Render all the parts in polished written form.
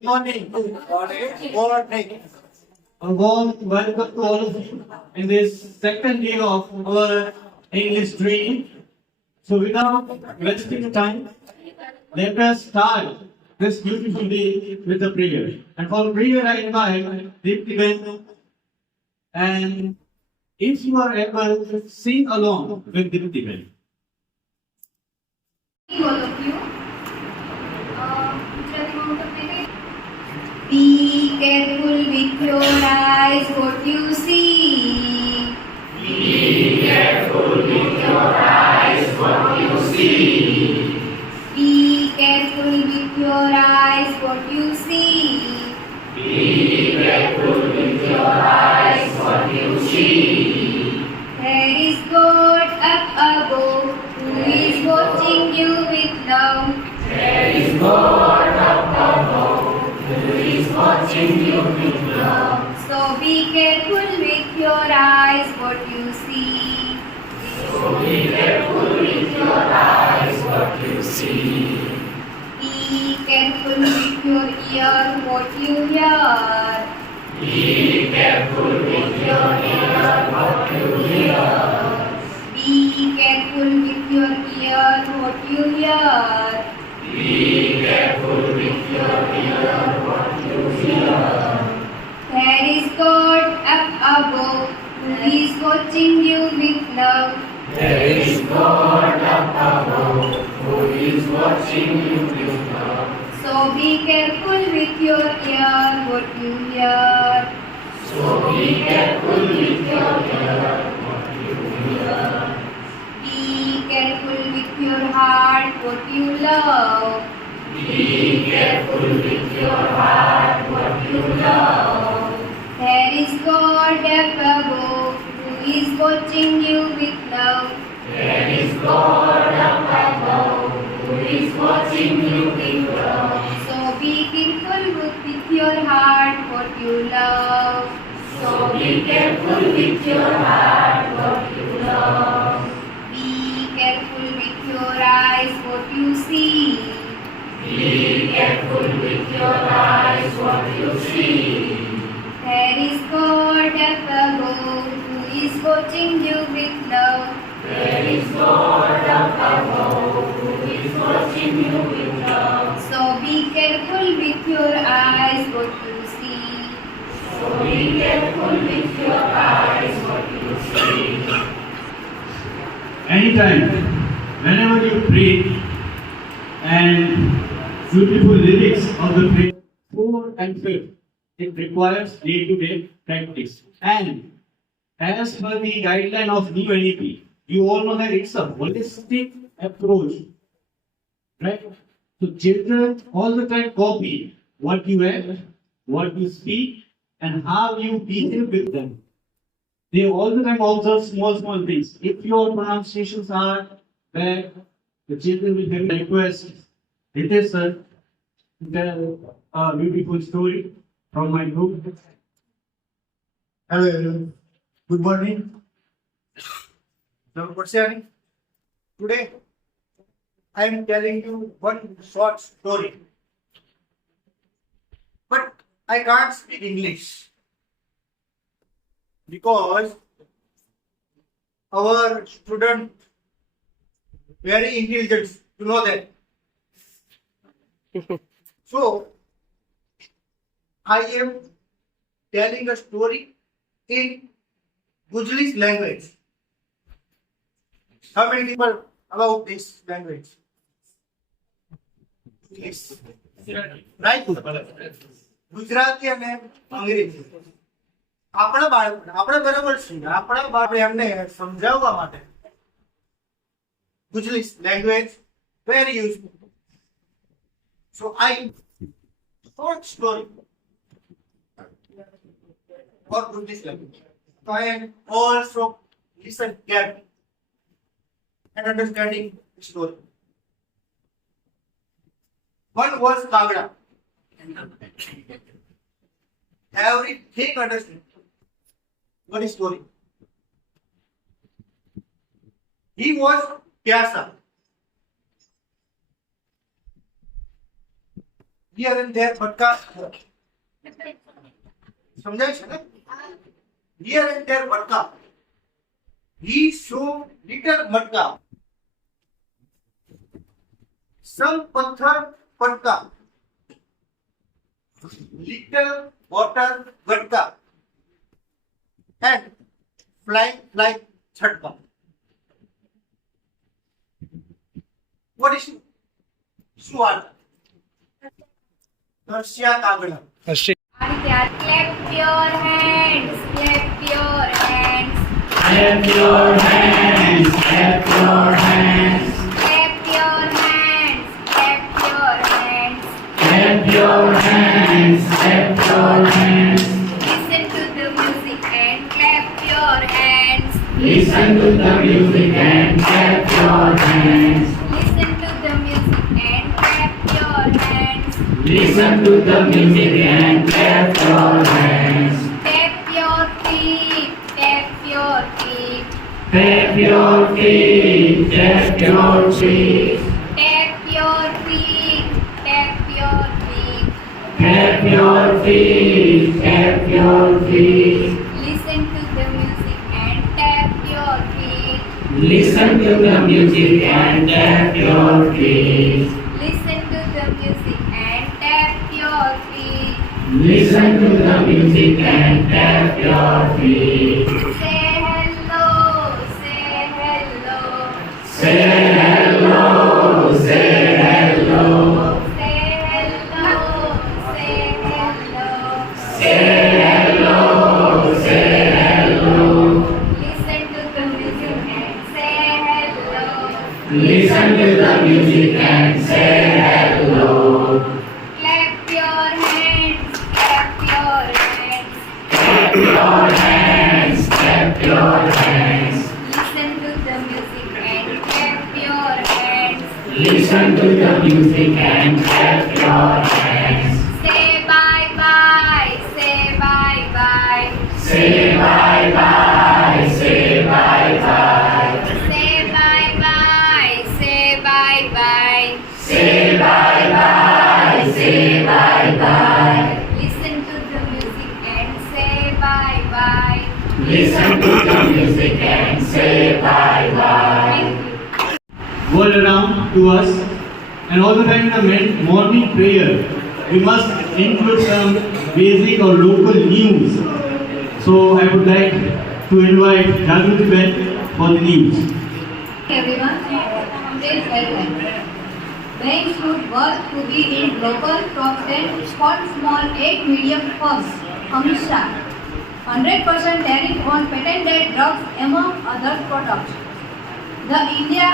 Morning. Morning. A warm welcome to all of you in this second day of our English training. So without wasting time, let us start this beautiful day with a prayer. And for prayer, I invite Deepti. And if you are able, sing along with Deepti. All of you. Be careful with your eyes what you see. Be careful with your eyes what you see. Be careful with your eyes what you see. Be careful with your eyes what you see. There is God up above who is watching you with love. There is God up above who is watching you with love. So be careful with your eyes what you see. So be careful with your eyes what you see. Be careful with your ear what you hear. Be careful with your ear what you hear. Be careful with your ear what you hear. Be careful with your ear what you hear. There is God up above who is watching you with love. There is God up above who is watching you with love. So be careful with your ear what you hear. So be careful with your ear what you hear. Be careful with your heart what you love. Be careful with your heart what you love. There is God up above who is watching you with love. There is God up above who is watching you with love. So be careful with your heart what you love. So be careful with your heart what you love. Be careful with your eyes what you see. Be careful with your eyes what you see. There is God up above who is watching you with love. There is God up above who is watching you with love. So be careful with your eyes what you see. So be careful with your eyes what you see. Anytime, whenever you pray, and beautiful lyrics of the prayer 4 and 5, it requires day-to-day practice. And as per the guideline of new NEP, you all know that it's a holistic approach, right? So children all the time copy what you have, what you speak, and how you behave with them. They all the time observe small things. If your pronunciations are bad, the children will have a request. It is sir, tell a beautiful story from my group. Hello everyone. Good morning. So what's happening? Today I am telling you one short story. But I can't speak English because our student very intelligent, you know that. So I am telling a story in Gujli's language. How many people about this language? Yes. Right? Gujarati અને અંગ્રેજી આપણા બાળક આપણે બરાબર છે આપણા બાળક એમને સમજાવવા માટે Gujli's language very useful. So I short story for Gujli's language. So I am also listen carefully and understanding the story. One was Kagda. Everything understood. What is story? He was Pyasa. here and there બટકા સમજાય છે ને here and there બટકા he show little મટકા some પથ્થર પટકા little water ગટકા and flying છટકા. What is it? Sword. Russia કાગળ. Clap your hands, clap your hands, Clap your hands, clap your hands, clap your hands, clap your hands. clap your hands, clap your hands. Listen to the music and clap your hands. Listen to the music and clap your hands. Listen to the music and clap your hands. Listen to the music and clap your hands. Tap your feet, tap your feet, Tap your feet, tap your feet. tap your feet, tap your feet. Tap your feet, tap your feet. Listen to the music and tap your feet. Listen to the music and tap your feet. Listen to the music and tap your feet. Listen to the music and tap your feet. Say hello, say hello, Say hello, say hello. say hello, say hello. Say hello, say hello. Listen to the music and say hello. Listen to the music and say hello. Clap your hands, clap your hands. Clap your hands, clap your hands. Listen to the music and clap your hands. Listen to the music and clap your hands. Say bye bye, say bye bye. Say bye bye, say bye bye. Say bye bye, say bye bye. Say bye bye, say bye bye. Listen to the music and say bye bye. Listen to the music and say bye bye. Thank you. World around to us, and all the time in the morning prayer, we must include some basic or local news. So I would like to invite Jagruti Ben for the news. Everyone, please welcome. Banks should work to be in local top 10 spot small 8 medium firms. Hamisha, 100% tariff on patented drugs among other products. The India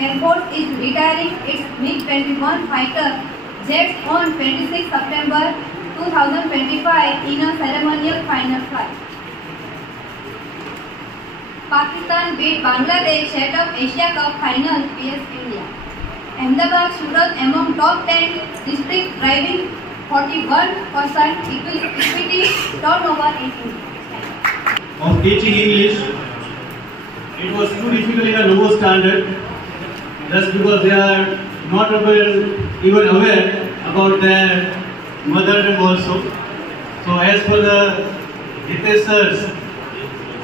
Air Force is retiring its MiG-21 fighter jets on 26 September 2025 in a ceremonial final flight. Pakistan beat Bangladesh set up Asia Cup final vs India. Ahmedabad Surat among top 10 districts driving 41% equity turnover in India. Of teaching English, it was too difficult in a lower standard, just because they are not even aware about their mother tongue also. So as per the Hitesh sir's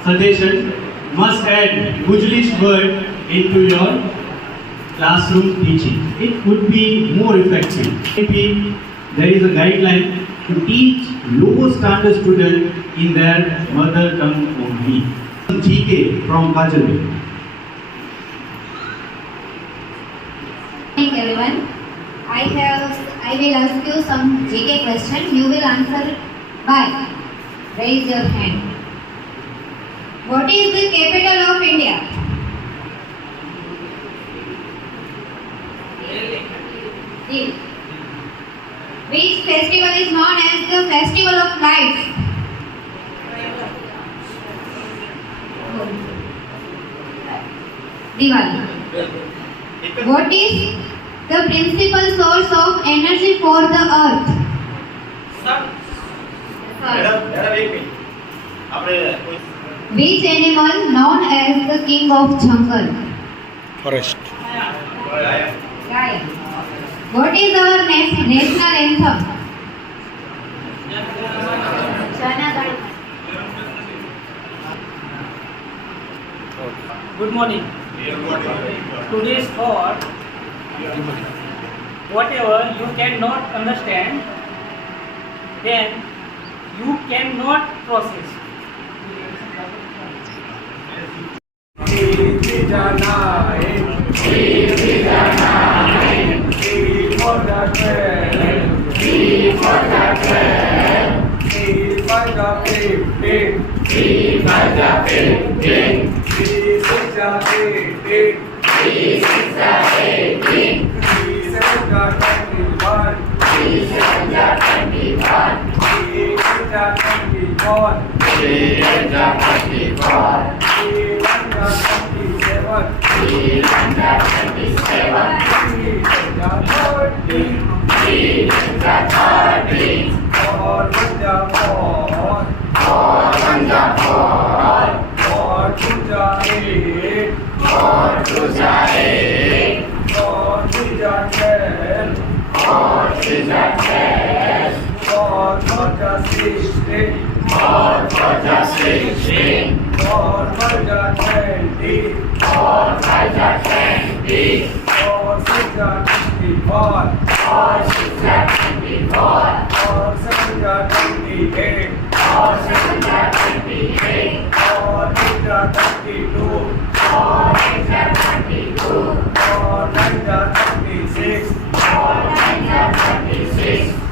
suggestion, must add Gujlish word into your classroom teaching. It would be more effective. Maybe there is a guideline to teach lower standard students in their mother tongue only. GK from Kajal. Thank you everyone. I will ask you some GK question. You will answer by raise your hand. What is the capital of India? Delhi. Which festival is known as the Festival of Lights? Diwali. What is the principal source of energy for the earth? Sun. Which animal known as the king of jungle? Forest. Lion. What is our national anthem? Good morning. Today's thought: whatever you cannot understand, then you cannot process. Six.